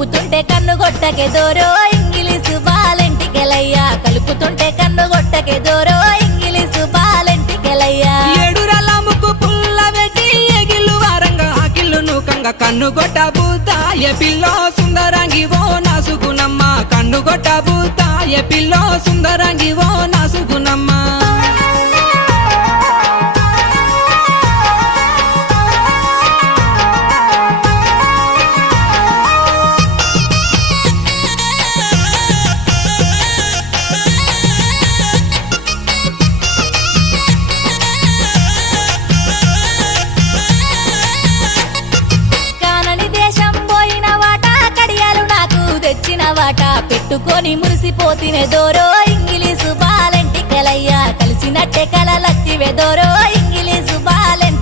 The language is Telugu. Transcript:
కలుపుతుంటే కన్ను గొట్టకే దోరో ఇంగిలీసు బాలెంటికెలయ్యా కలుపుతుంటే కన్ను గొట్టకే దోరో ఇంగిలీసు బాలెంటికెలయ్యా ఏడురల ముక్కు పుల్ల పెట్టి ఎగిల్లు వారంగా ఆకిల్లు నూకంగా కన్ను గొట్ట బూతాయ పిల్లో సుందరంగి ఓ నాసుగునమ్మ కన్ను గొట్ట బూతాయ పిల్లో సుందరంగి ఓ నాసుగునమ్మ వాట పెట్టుకొని మురిసిపోతినే దోరో ఇంగిలీసు బాలెంటికెలయ్యా కలిసినట్టే కలలత్తివే దోరో ఇంగిలీసు బాలెంటి